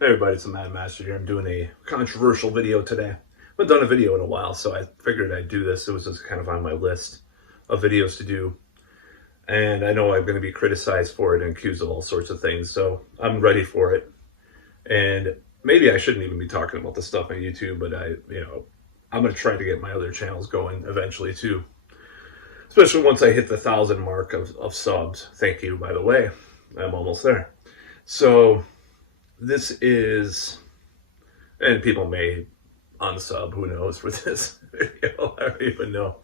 Hey everybody, it's the Mad Master here. I'm doing a controversial video today. I haven't done a video in a while, so I figured I'd do this. It was just kind of on my list of videos to do. And I know I'm going to be criticized for it and accused of all sorts of things, so I'm ready for it. And maybe I shouldn't even be talking about this stuff on YouTube, but I'm going to try to get my other channels going eventually too. Especially once I hit the 1,000 mark of subs. Thank you, by the way. I'm almost there. So this is, and people may unsub, who knows, for this video. I don't even know.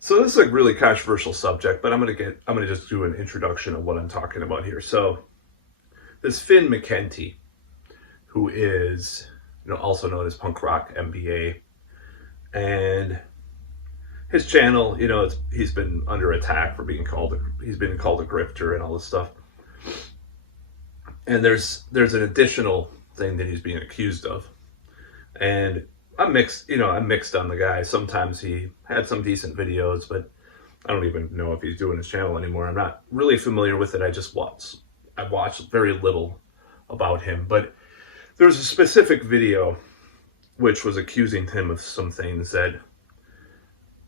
So this is a really controversial subject, but I'm gonna just do an introduction of what I'm talking about here. So this Finn McKenty, who is also known as Punk Rock MBA, and his channel, he's been under attack for he's been called a grifter and all this stuff. And there's an additional thing that he's being accused of. And I'm mixed on the guy. Sometimes he had some decent videos, but I don't even know if he's doing his channel anymore. I'm not really familiar with it. I watched very little about him. But there's a specific video which was accusing him of some things that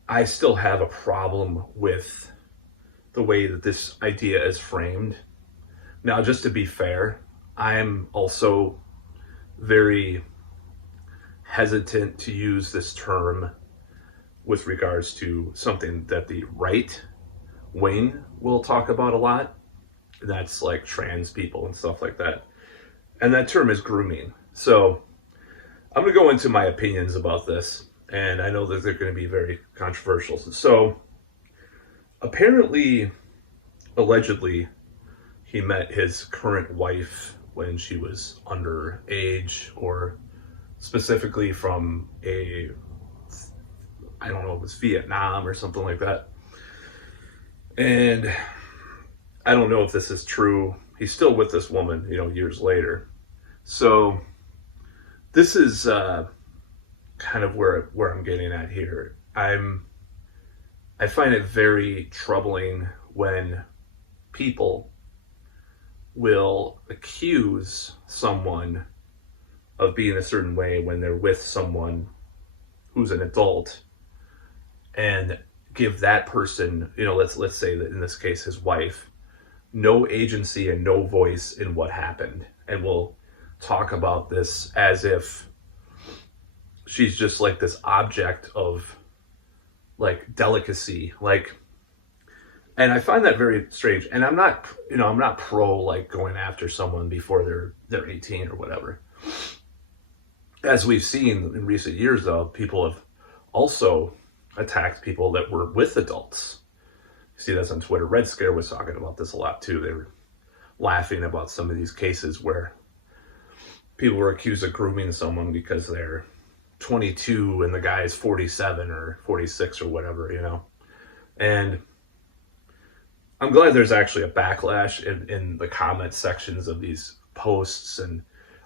I still have a problem with the way that this idea is framed. Now, just to be fair, I am also very hesitant to use this term with regards to something that the right wing will talk about a lot. That's like trans people and stuff like that. And that term is grooming. So I'm going to go into my opinions about this, and I know that they're going to be very controversial. So apparently, allegedly, he met his current wife when she was underage, or specifically from I don't know, it was Vietnam or something like that. And I don't know if this is true. He's still with this woman, years later. So this is kind of where I'm getting at here. I find it very troubling when people will accuse someone of being a certain way when they're with someone who's an adult, and give that person, let's say that in this case his wife, no agency and no voice in what happened, and will talk about this as if she's just like this object of like delicacy, and I find that very strange. And I'm not pro like going after someone before they're 18 or whatever. As we've seen in recent years, though, people have also attacked people that were with adults. You see this on Twitter. Red Scare was talking about this a lot too. They were laughing about some of these cases where people were accused of grooming someone because they're 22 and the guy is 47 or 46 or whatever, And I'm glad there's actually a backlash in the comment sections of these posts and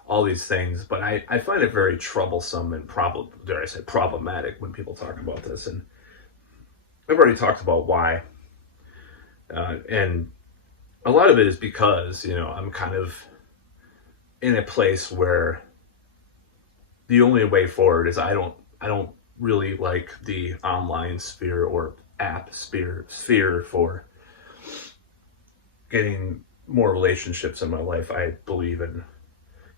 all these things, but I find it very troublesome and problematic when people talk about this. And I've already talked about why. And a lot of it is because, I'm kind of in a place where the only way forward is I don't really like the online sphere or app sphere for getting more relationships in my life. I believe in,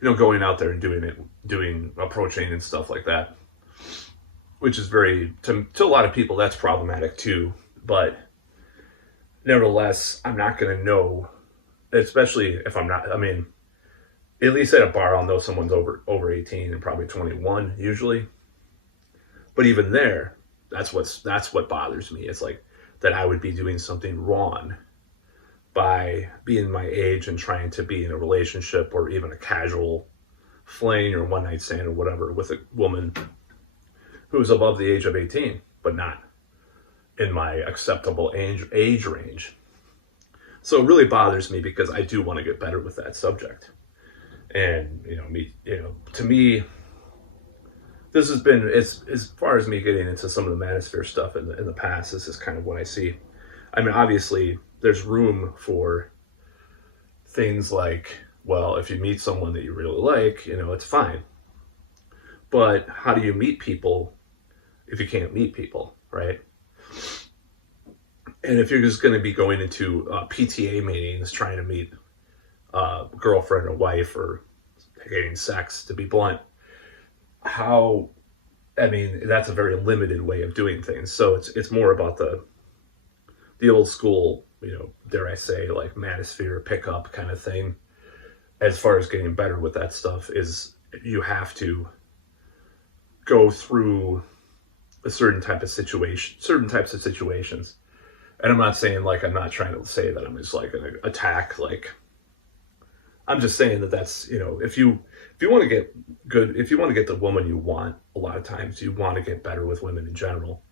going out there and approaching and stuff like that, which is to a lot of people, that's problematic too. But nevertheless, I'm not going to know, especially if I'm not, at least at a bar, I'll know someone's over 18 and probably 21 usually. But even there, that's what bothers me. It's like that I would be doing something wrong by being my age and trying to be in a relationship or even a casual fling or one night stand or whatever with a woman who's above the age of 18, but not in my acceptable age range. So it really bothers me because I do want to get better with that subject. And to me, this has been, as far as me getting into some of the manosphere stuff in the past, this is kind of what I see. Obviously there's room for things like Well, if you meet someone that you really like, it's fine. But how do you meet people if you can't meet people, right? And if you're just going to be going into PTA meetings trying to meet a girlfriend or wife or getting sex, to be blunt, that's a very limited way of doing things. So it's more about the old school, dare I say, like manosphere pickup kind of thing. As far as getting better with that stuff is you have to go through certain types of situations. And I'm not saying, like, I'm not trying to say that I'm just like going to attack, like, I'm just saying that's, if you want to get good, if you want to get the woman you want, a lot of times you want to get better with women in general.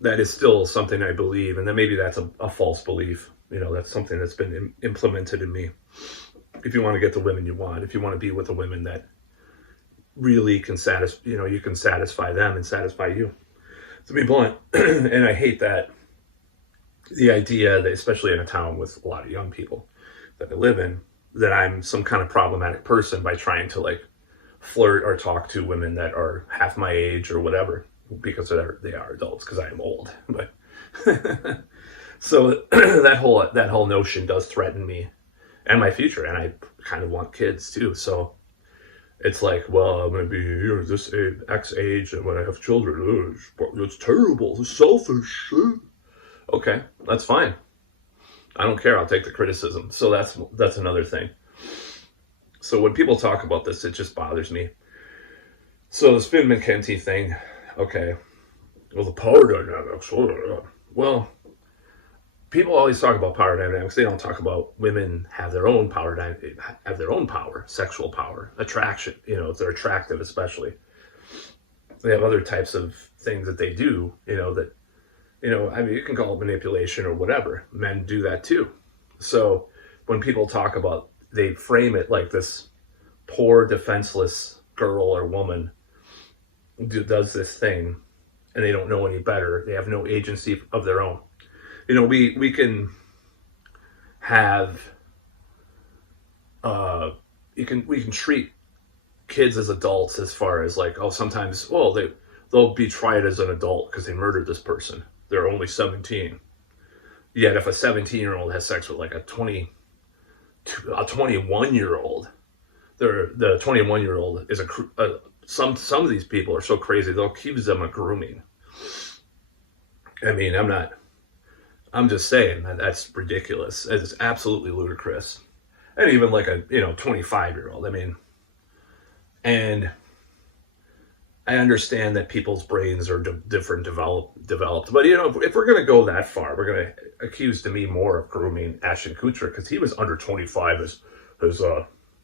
That is still something I believe, and then maybe that's a false belief. That's something that's been implemented in me. If you want to get the women you want, if you want to be with the women that really can you can satisfy them and satisfy you. To be blunt, and I hate that, the idea that, especially in a town with a lot of young people that I live in, that I'm some kind of problematic person by trying to like flirt or talk to women that are half my age or whatever, because they are adults, because I am old. But so that whole notion does threaten me and my future, and I kind of want kids too. So it's like, well, I'm going to be this X age, and when I have children, it's terrible, it's selfish. Okay, that's fine. I don't care. I'll take the criticism. So that's another thing. So when people talk about this, it just bothers me. So this Finn McKenty thing, okay. Well, the power dynamics. Well, people always talk about power dynamics. They don't talk about women have their own power, sexual power, attraction. If they're attractive, especially. They have other types of things that they do. You can call it manipulation or whatever. Men do that too. So when people talk about, they frame it like this poor, defenseless girl or woman does this thing, and they don't know any better. They have no agency of their own. We can have, we can treat kids as adults as far as like, sometimes, they'll be tried as an adult because they murdered this person. They're only 17. Yet if a 17-year-old has sex with like a 21-year-old, the 21-year-old is some of these people are so crazy, they'll accuse them of grooming. I'm just saying that's ridiculous. It's absolutely ludicrous. And even like a 25-year-old. And I understand that people's brains are different, developed. But, if we're going to go that far, we're going to accuse to me more of grooming Ashton Kutcher because he was under 25. His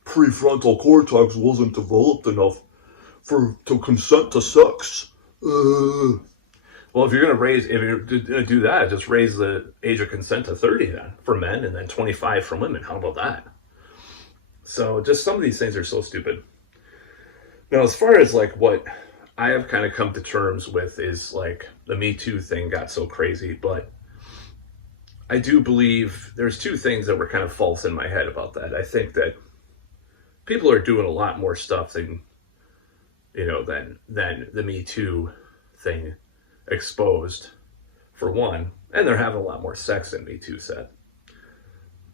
prefrontal cortex wasn't developed enough to consent to sex. Well, if you're going to do that, just raise the age of consent to 30 then for men, and then 25 for women. How about that? So just some of these things are so stupid. Now, as far as like what I have kind of come to terms with is like the Me Too thing got so crazy, but I do believe there's two things that were kind of false in my head about that. I think that people are doing a lot more stuff than the Me Too thing exposed, for one, and they're having a lot more sex than Me Too said.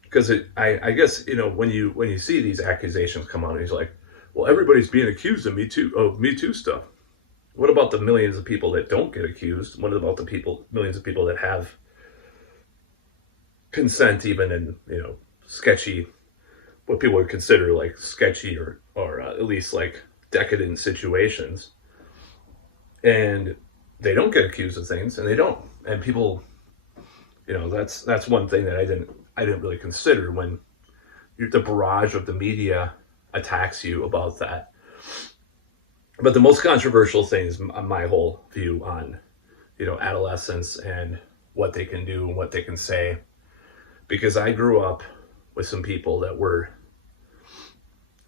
Because I guess when you see these accusations come out, and he's like, well, everybody's being accused of Me Too stuff. What about the millions of people that don't get accused? What about the millions of people that have consent, even in sketchy, what people would consider like sketchy or at least like decadent situations, and they don't get accused of things, and they don't. And people, that's one thing that I didn't really consider when the barrage of the media attacks you about that. But the most controversial thing is my whole view on, adolescence and what they can do and what they can say. Because I grew up with some people that were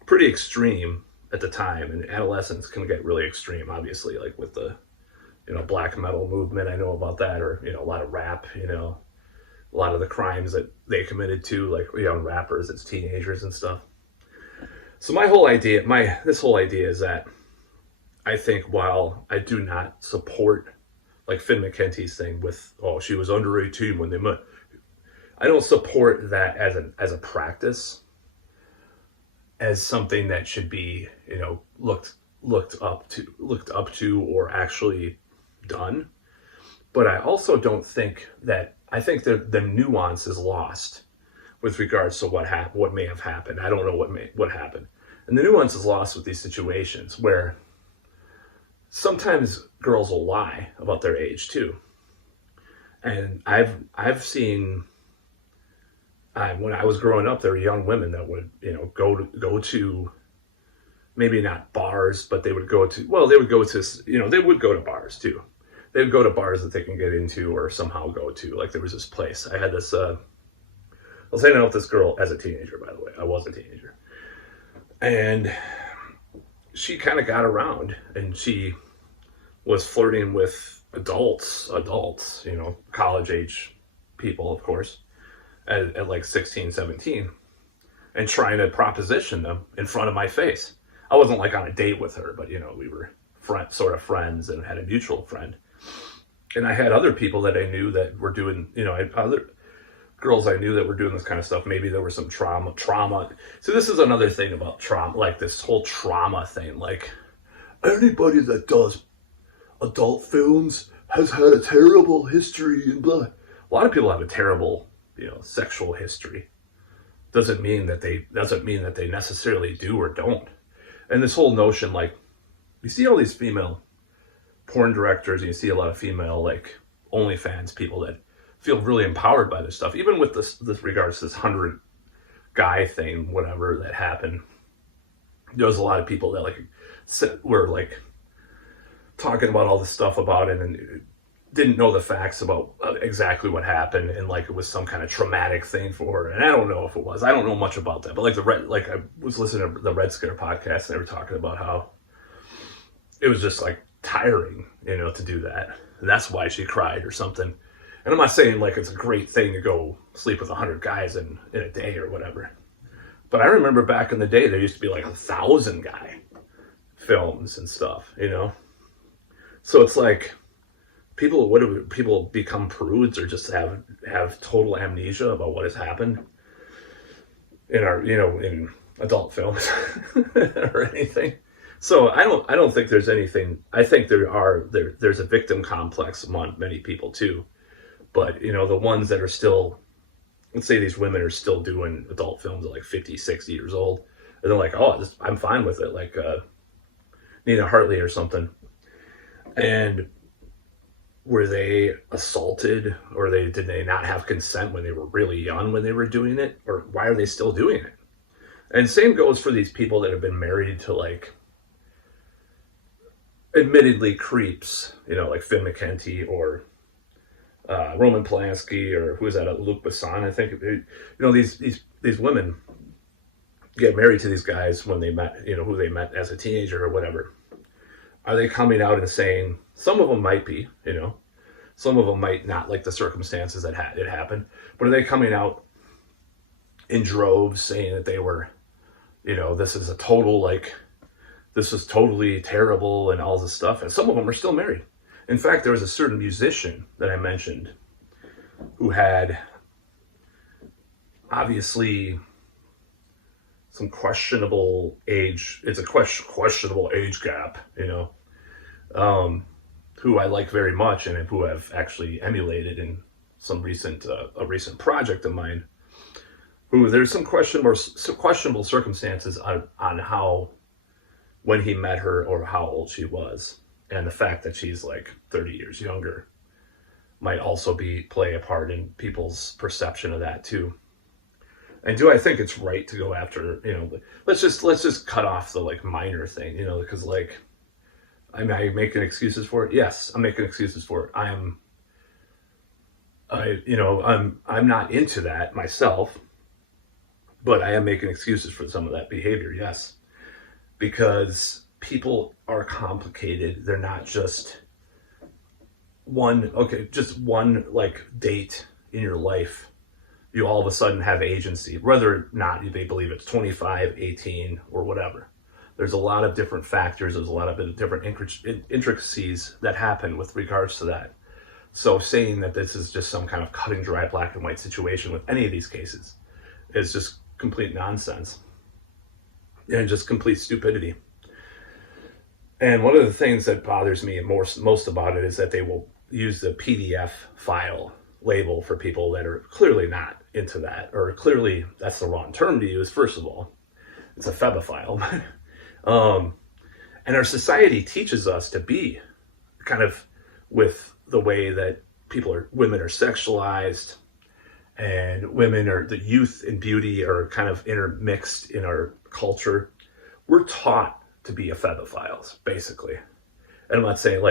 pretty extreme at the time, and adolescence can get really extreme, obviously, like with the, black metal movement. I know about that, or, a lot of rap, a lot of the crimes that they committed to, like young rappers as teenagers and stuff. So my whole idea, this whole idea is that I think while I do not support like Finn McKenty's thing with, oh, she was under 18 when they met, I don't support that as a practice, as something that should be, looked up to or actually done. But I also don't think that, I think that the nuance is lost with regards to what may have happened. I don't know what happened. And the nuance is lost with these situations where sometimes girls will lie about their age too. And I've seen, when I was growing up, there were young women that would, go to maybe not bars, but they would go to bars too. They would go to bars that they can get into or somehow go to. Like there was this place. I had this, I was hanging out with this girl as a teenager, by the way. I was a teenager. And she kind of got around, and she was flirting with adults, college age people, of course, at like 16, 17, and trying to proposition them in front of my face. I wasn't like on a date with her, but we were sort of friends and had a mutual friend. And I had other people that I knew that were doing, I had other girls I knew that were doing this kind of stuff. Maybe there was some trauma. So this is another thing about trauma, like this whole trauma thing. Like anybody that does adult films has had a terrible history and blah. A lot of people have a terrible, sexual history. Doesn't mean that they necessarily do or don't. And this whole notion, like, you see all these female porn directors, and you see a lot of female, like, OnlyFans people that feel really empowered by this stuff. Even with this regards to this 100 guy thing, whatever that happened, there was a lot of people that were like talking about all this stuff about it and didn't know the facts about exactly what happened, and like it was some kind of traumatic thing for her. And I don't know if it was. I don't know much about that. But like I was listening to the Red Scare podcast, and they were talking about how it was just like tiring, to do that. And that's why she cried or something. And I'm not saying like it's a great thing to go sleep with 100 guys in a day or whatever. But I remember back in the day, there used to be like 1,000 guy films and stuff, So it's like, people become prudes or just have total amnesia about what has happened in our, in adult films or anything. So I don't think there's anything. I think there's a victim complex among many people too. But, the ones that are still, let's say these women are still doing adult films at like 50, 60 years old. And they're like, oh, I'm fine with it. Like Nina Hartley or something. And were they assaulted, or did they not have consent when they were really young when they were doing it? Or why are they still doing it? And same goes for these people that have been married to like admittedly creeps, like Finn McKenty or Roman Polanski, or who is that? Luc Besson, I think. These women get married to these guys when they met, who they met as a teenager or whatever. Are they coming out and saying, some of them might be, some of them might not like the circumstances that it happened, but are they coming out in droves saying that they were, this is this is totally terrible and all this stuff? And some of them are still married. In fact, there was a certain musician that I mentioned who had obviously some questionable age. It's a questionable age gap, who I like very much and who I've actually emulated in some a recent project of mine. Who there's some questionable circumstances on how, when he met her, or how old she was. And the fact that she's like 30 years younger might also play a part in people's perception of that too. And do I think it's right to go after, let's just cut off the like minor thing, because like, am I making excuses for it? Yes, I'm making excuses for it. I'm not into that myself, but I am making excuses for some of that behavior. Yes, because people are complicated. They're not just one like date in your life, you all of a sudden have agency, whether or not they believe it's 25, 18, or whatever. There's a lot of different factors. There's a lot of different intricacies that happen with regards to that. So saying that this is just some kind of cut and dry black and white situation with any of these cases is just complete nonsense and just complete stupidity. And one of the things that bothers me most about it is that they will use the PDF file label for people that are clearly not into that, or clearly that's the wrong term to use. First of all, it's a febophile. And our society teaches us to be kind of with the way that women are sexualized, and the youth and beauty are kind of intermixed in our culture. We're taught to be ephebophiles, basically. And I'm not saying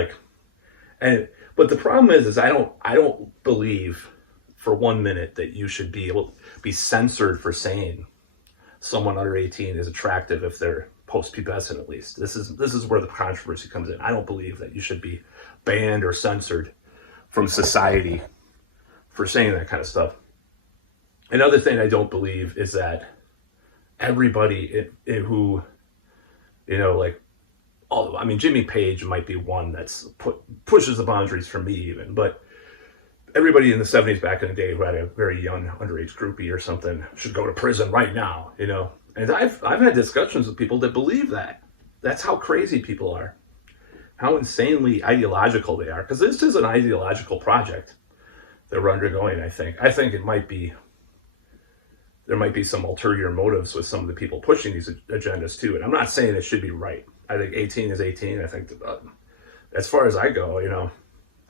but the problem is I don't believe for 1 minute that you should be able to be censored for saying someone under 18 is attractive if they're post-pubescent, at least. This is where the controversy comes in. I don't believe that you should be banned or censored from society for saying that kind of stuff. Another thing I don't believe is that everybody who, Jimmy Page might be one that's pushes the boundaries for me even, but everybody in the 70s back in the day who had a very young underage groupie or something should go to prison right now, And I've had discussions with people that believe that. That's how crazy people are. How insanely ideological they are. Because this is an ideological project that we're undergoing, I think. I think there might be some ulterior motives with some of the people pushing these agendas too. And I'm not saying it should be right. I think 18 is 18. I think as far as I go,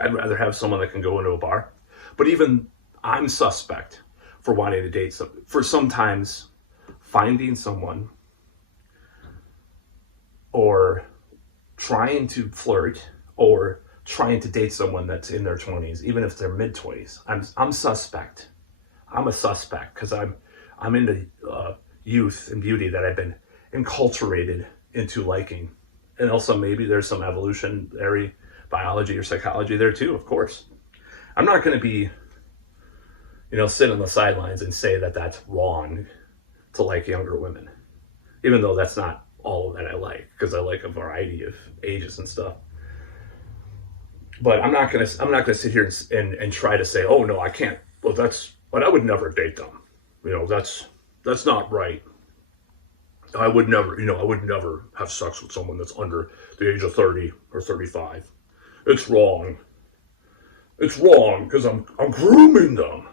I'd rather have someone that can go into a bar. But even I'm suspect for wanting to date for sometimes finding someone or trying to flirt or trying to date someone that's in their 20s, even if they're mid-20s. I'm suspect. I'm a suspect because I'm into youth and beauty that I've been enculturated into liking. And also maybe there's some evolutionary biology or psychology there too, of course. I'm not going to be, sit on the sidelines and say that that's wrong to like younger women, even though that's not all that I like, because I like a variety of ages and stuff. But I'm not gonna sit here and try to say, oh no, I can't. Well, but I would never date them. That's not right. I would never have sex with someone that's under the age of 30 or 35. It's wrong. It's wrong because I'm grooming them.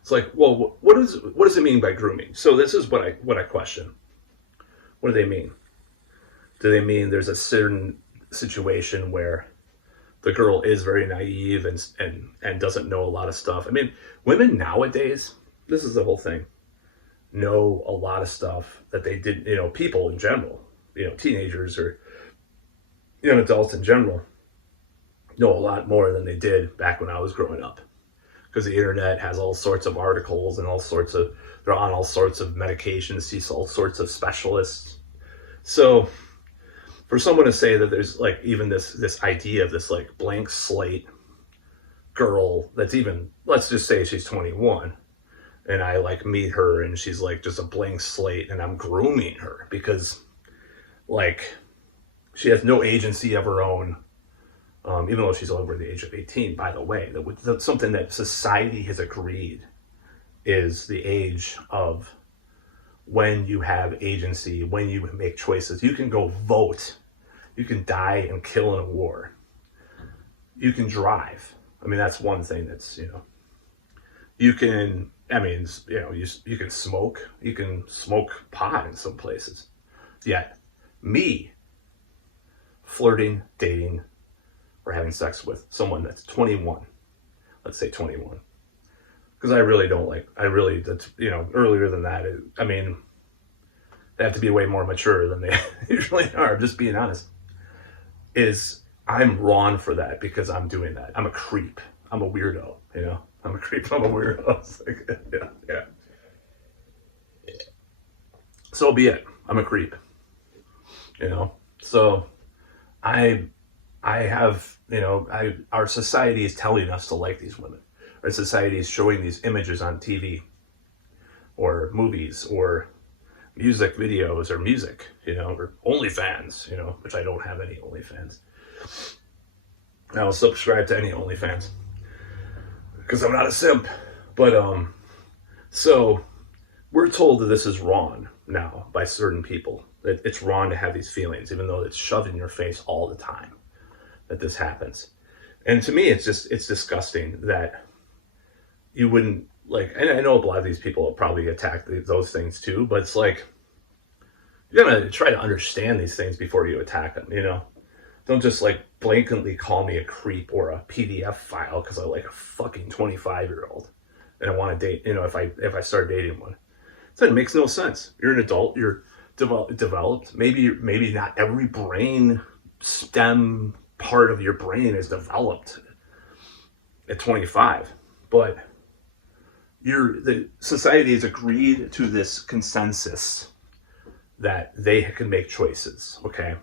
It's like, well, what does it mean by grooming? So this is what I question. What do they mean? Do they mean there's a certain situation where the girl is very naive and doesn't know a lot of stuff? I mean, women nowadays, this is the whole thing, know a lot of stuff that they didn't, people in general, teenagers or young adults in general know a lot more than they did back when I was growing up. Because the internet has all sorts of articles and they're on all sorts of medications, see all sorts of specialists. So for someone to say that there's even this idea of this blank slate girl that's even, let's just say she's 21, and I meet her and she's just a blank slate and I'm grooming her because she has no agency of her own. Even though she's over the age of 18, by the way, that's something that society has agreed is the age of when you have agency, when you make choices. You can go vote. You can die and kill in a war. You can drive. I mean, that's one thing that's, you can, you can smoke. You can smoke pot in some places. Yet, me, flirting, dating, or having sex with someone that's 21, let's say 21, because that's, earlier than that, they have to be way more mature than they usually are, just being honest, I'm wrong for that because I'm doing that. I'm a creep. I'm a weirdo, I'm a creep, I'm a weirdo. It's yeah. So be it. I'm a creep, so I have, our society is telling us to like these women. Our society is showing these images on TV or movies or music videos or music, or OnlyFans, which I don't have any OnlyFans. I don't subscribe to any OnlyFans because I'm not a simp. But so we're told that this is wrong now by certain people, that it's wrong to have these feelings, even though it's shoved in your face all the time that this happens. And to me, it's disgusting that you wouldn't, like, and I know a lot of these people will probably attack those things too, but it's like, you're gonna try to understand these things before you attack them, Don't just like blatantly call me a creep or a PDF file because I like a fucking 25-year-old and I want to date, if I start dating one. So it makes no sense. You're an adult, you're developed. Maybe not every brain stem part of your brain is developed at 25, but the society has agreed to this consensus that they can make choices, okay?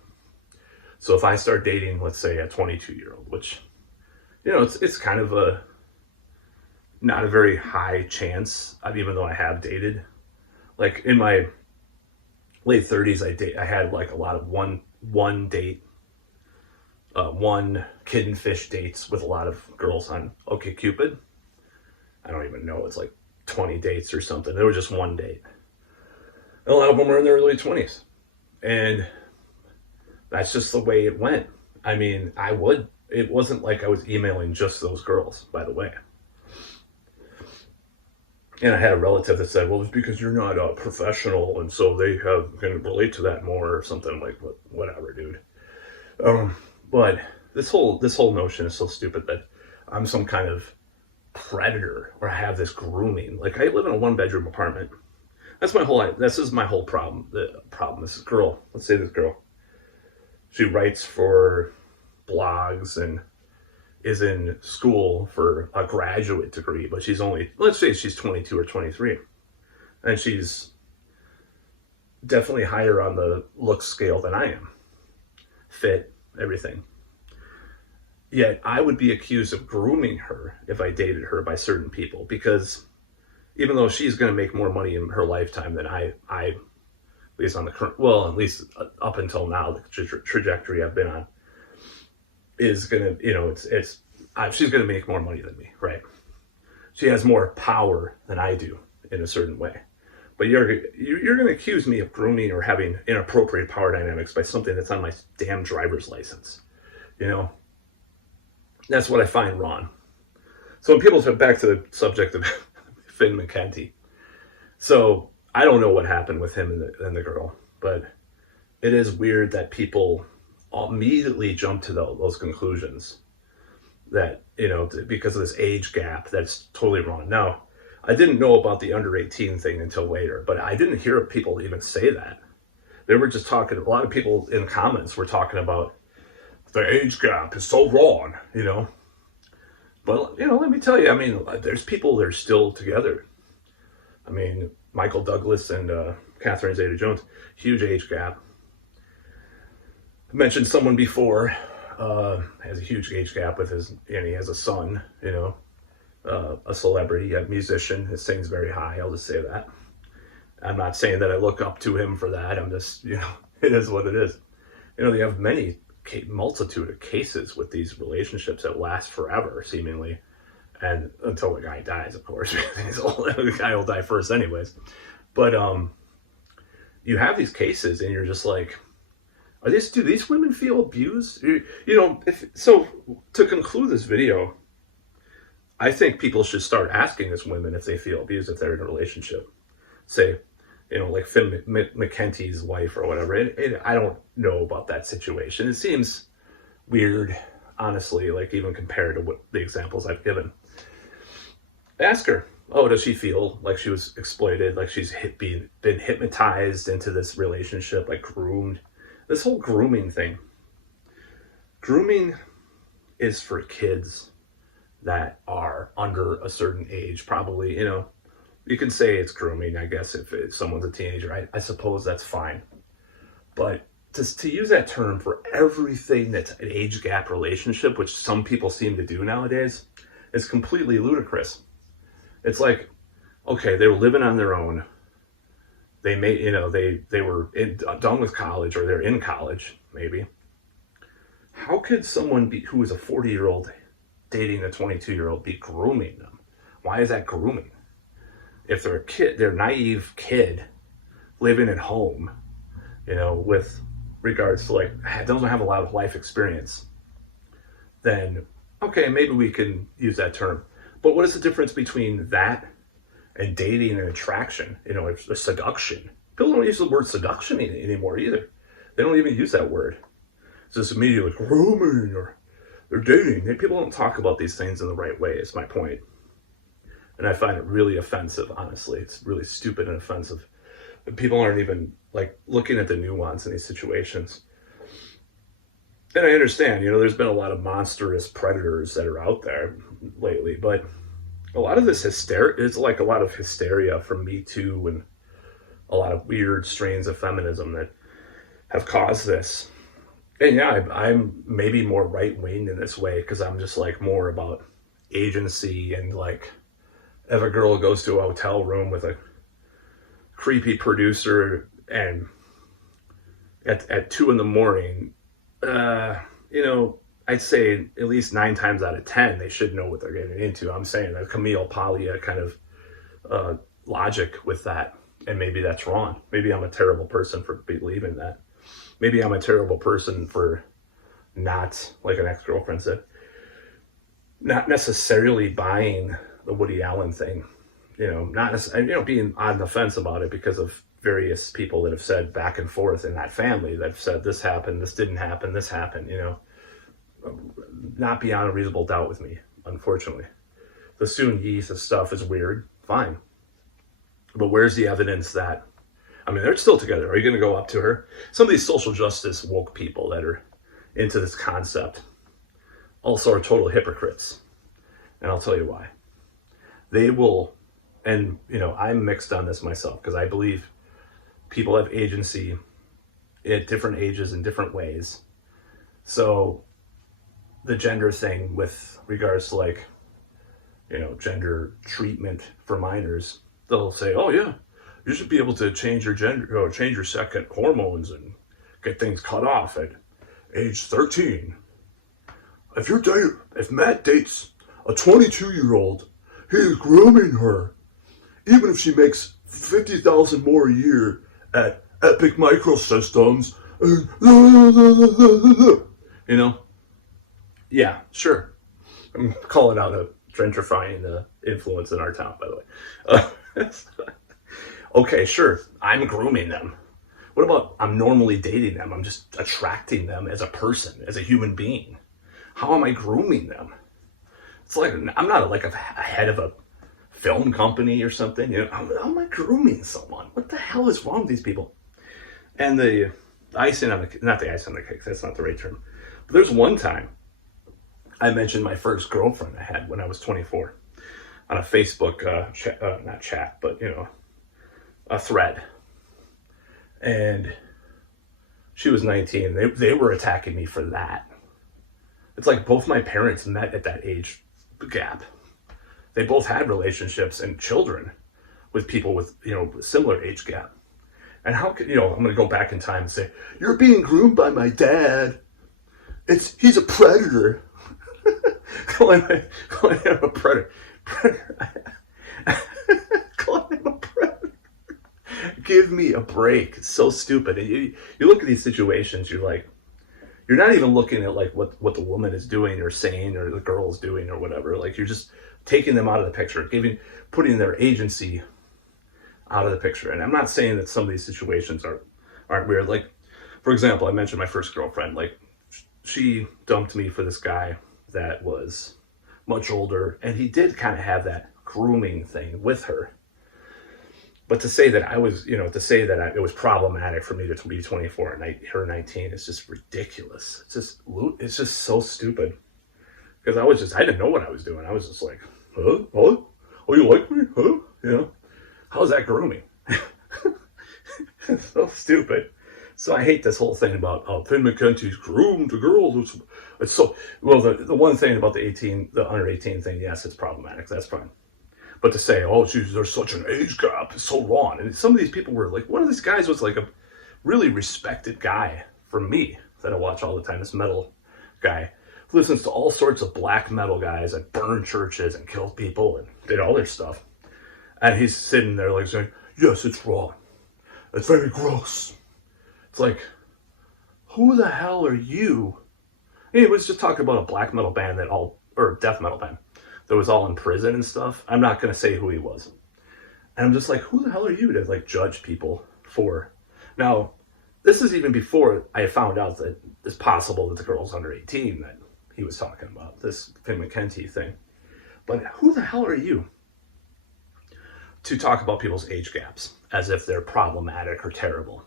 So if I start dating, let's say, a 22-year-old, which, it's kind of not a very high chance, even though I have dated. Like in my late 30s, I had like a lot of one date, one kid and fish dates with a lot of girls on OkCupid. I don't even know, it's like 20 dates or something. There was just one date. And a lot of them were in their early 20s. And that's just the way it went. I mean, it wasn't like I was emailing just those girls, by the way. And I had a relative that said, well, it's because you're not a professional, and so they can relate to that more or something. I'm like, whatever, dude. But this whole notion is so stupid that I'm some kind of predator or I have this grooming. Like, I live in a 1-bedroom apartment. This is my whole problem. This girl, let's say this girl, she writes for blogs and is in school for a graduate degree, but let's say she's 22 or 23. And she's definitely higher on the look scale than I am. Fit, everything. Yet I would be accused of grooming her if I dated her by certain people, because even though she's going to make more money in her lifetime than I at least on the current, well, at least up until now, the trajectory I've been on is going to, she's going to make more money than me, right? She has more power than I do in a certain way. But you're going to accuse me of grooming or having inappropriate power dynamics by something that's on my damn driver's license. That's what I find wrong. So when people get back to the subject of Finn McKenty, so I don't know what happened with him and the girl, but it is weird that people immediately jump to those conclusions that, because of this age gap, that's totally wrong. Now, I didn't know about the under 18 thing until later, but I didn't hear people even say that. They were just talking, a lot of people in comments were talking about the age gap is so wrong, But, let me tell you, I mean, there's people that are still together. I mean, Michael Douglas and Catherine Zeta-Jones, huge age gap. I mentioned someone before, has a huge age gap with he has a son, a celebrity, a musician. His sings very high, I'll just say that. I'm not saying that I look up to him for that. I'm just, it is what it is. They have multitude of cases with these relationships that last forever, seemingly, and until the guy dies, of course. The guy will die first anyways. But you have these cases and you're just like, do these women feel abused? So to conclude this video, I think people should start asking these women if they feel abused if they're in a relationship. Say, like Finn McKenty's wife or whatever. And I don't know about that situation. It seems weird, honestly, like even compared to what the examples I've given. Ask her, does she feel like she was exploited, like she's been hypnotized into this relationship, like groomed? This whole grooming thing. Grooming is for kids that are under a certain age, probably, You can say it's grooming, I guess, if someone's a teenager. I suppose that's fine. But to use that term for everything that's an age gap relationship, which some people seem to do nowadays, is completely ludicrous. It's like, okay, they were living on their own. They made, they were done with college, or they're in college, maybe. How could someone who is a 40-year-old dating a 22-year-old be grooming them? Why is that grooming? If they're a kid, they're a naive kid living at home, with regards to doesn't have a lot of life experience, then okay, maybe we can use that term. But what is the difference between that and dating and attraction? A seduction. People don't use the word seduction anymore either. They don't even use that word. It's just immediately like grooming or they're dating. People don't talk about these things in the right way, is my point. And I find it really offensive, honestly. It's really stupid and offensive. People aren't even looking at the nuance in these situations. And I understand, there's been a lot of monstrous predators that are out there lately, but a lot of this hysteria is like a lot of hysteria from Me Too and a lot of weird strains of feminism that have caused this. And yeah, I'm maybe more right-wing in this way because I'm just more about agency and if a girl goes to a hotel room with a creepy producer and at 2 a.m, I'd say at least 9 times out of 10, they should know what they're getting into. I'm saying that Camille Paglia kind of logic with that. And maybe that's wrong. Maybe I'm a terrible person for believing that. Maybe I'm a terrible person for not, like an ex-girlfriend said, not necessarily buying the Woody Allen thing. Not necessarily, being on the fence about it because of various people that have said back and forth in that family that have said this happened, this didn't happen, this happened, not beyond a reasonable doubt with me, unfortunately. The Soon Yi stuff is weird, fine. But where's the evidence that, they're still together. Are you going to go up to her? Some of these social justice woke people that are into this concept also are total hypocrites. And I'll tell you why. They will, and I'm mixed on this myself because I believe people have agency at different ages in different ways. So the gender thing with regards to gender treatment for minors, they'll say, oh yeah, you should be able to change your gender or change your second hormones and get things cut off at age 13. If Matt dates a 22-year-old, he is grooming her, even if she makes $50,000 more a year at Epic Microsystems. Yeah, sure. I'm calling out a gentrifying influence in our town, by the way. Okay, sure. I'm grooming them. What about I'm normally dating them? I'm just attracting them as a person, as a human being. How am I grooming them? It's I'm not a head of a film company or something. How am I grooming someone? What the hell is wrong with these people? And the icing on the, not the icing on the cake, that's not the right term. But there's one time I mentioned my first girlfriend I had when I was 24 on a Facebook, not chat, but a thread. And she was 19. They were attacking me for that. It's both my parents met at that age gap. They both had relationships and children with people with, similar age gap. And how could, I'm going to go back in time and say, you're being groomed by my dad. He's a predator. calling him a predator. Calling him a predator. Give me a break. It's so stupid. And you look at these situations, you're not even looking at what the woman is doing or saying or the girl is doing or whatever. You're just taking them out of the picture, putting their agency out of the picture. And I'm not saying that some of these situations aren't weird. For example, I mentioned my first girlfriend. She dumped me for this guy that was much older, and he did kind of have that grooming thing with her. But to say that it was problematic for me to be 24 and her 19 is just ridiculous. It's just so stupid. Because I didn't know what I was doing. I was just like, huh? Oh, you like me? Huh? How's that grooming? It's so stupid. So I hate this whole thing about, Finn McKenty's groomed a girl. It's so, well, the one thing about the under 18 thing, yes, it's problematic. That's fine. But to say, oh, geez, there's such an age gap, it's so wrong. And some of these people were like, one of these guys was like a really respected guy from me that I watch all the time, this metal guy who listens to all sorts of black metal guys that burn churches and killed people and did all their stuff. And he's sitting there like saying, yes, it's wrong. It's very gross. It's like, who the hell are you? And he was just talking about a black metal band or death metal band that was all in prison and stuff. I'm not going to say who he was. And I'm just like, who the hell are you to like judge people for? Now, this is even before I found out that it's possible that the girl's under 18 that he was talking about, this Finn McKenty thing. But who the hell are you to talk about people's age gaps as if they're problematic or terrible?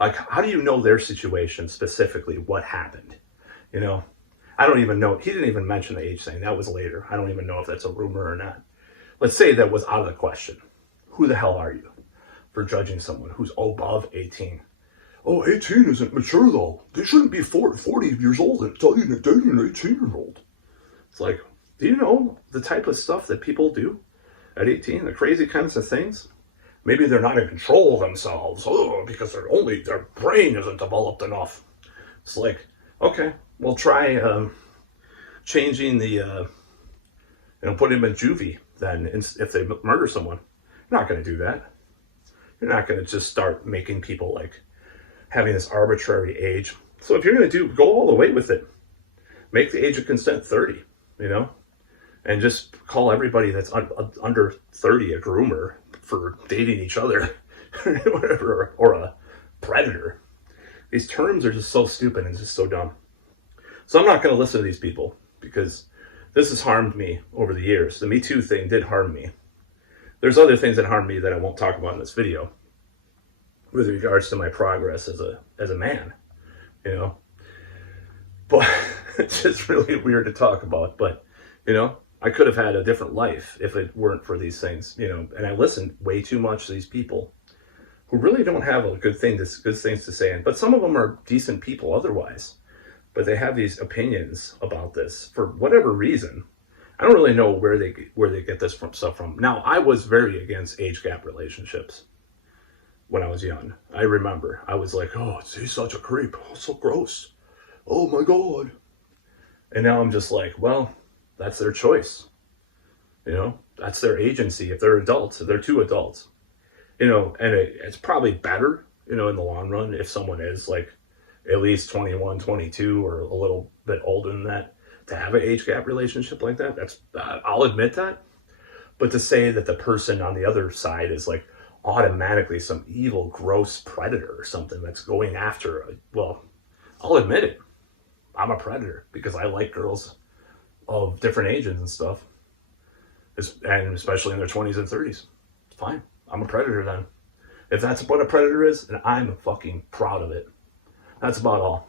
Like, how do you know their situation specifically, what happened? You know, I don't even know. He didn't even mention the age thing. That was later. I don't even know if that's a rumor or not. Let's say that was out of the question. Who the hell are you for judging someone who's above 18? Oh, 18 isn't mature though. They shouldn't be 40 years old and tell you to date an 18-year-old. It's like, do you know the type of stuff that people do at 18? The crazy kinds of things? Maybe they're not in control of themselves because their brain isn't developed enough. It's like, okay, well, try changing the, put him in juvie then if they murder someone. You're not going to do that. You're not going to just start making people like having this arbitrary age. So if you're going to go all the way with it, make the age of consent 30, and just call everybody that's under 30 a groomer for dating each other, whatever, or a predator. These terms are just so stupid and just so dumb. So I'm not going to listen to these people because this has harmed me over the years. The Me Too thing did harm me. There's other things that harm me that I won't talk about in this video with regards to my progress as a man, But it's just really weird to talk about. But, I could have had a different life if it weren't for these things, and I listened way too much to these people who really don't have a good things to say. But some of them are decent people otherwise, but they have these opinions about this for whatever reason. I don't really know where they get this stuff from. Now, I was very against age gap relationships when I was young. I remember I was like, oh, he's such a creep. Oh, so gross. Oh my God. And now I'm just like, well, that's their choice. That's their agency. If they're adults, if they're two adults, and it's probably better, in the long run if someone is like at least 21, 22 or a little bit older than that to have an age gap relationship like that. That's, I'll admit that. But to say that the person on the other side is like automatically some evil, gross predator or something that's going after, well, I'll admit it. I'm a predator because I like girls of different ages and stuff, and especially in their 20s and 30s. It's fine. I'm a predator then. If that's what a predator is, then I'm fucking proud of it. That's about all.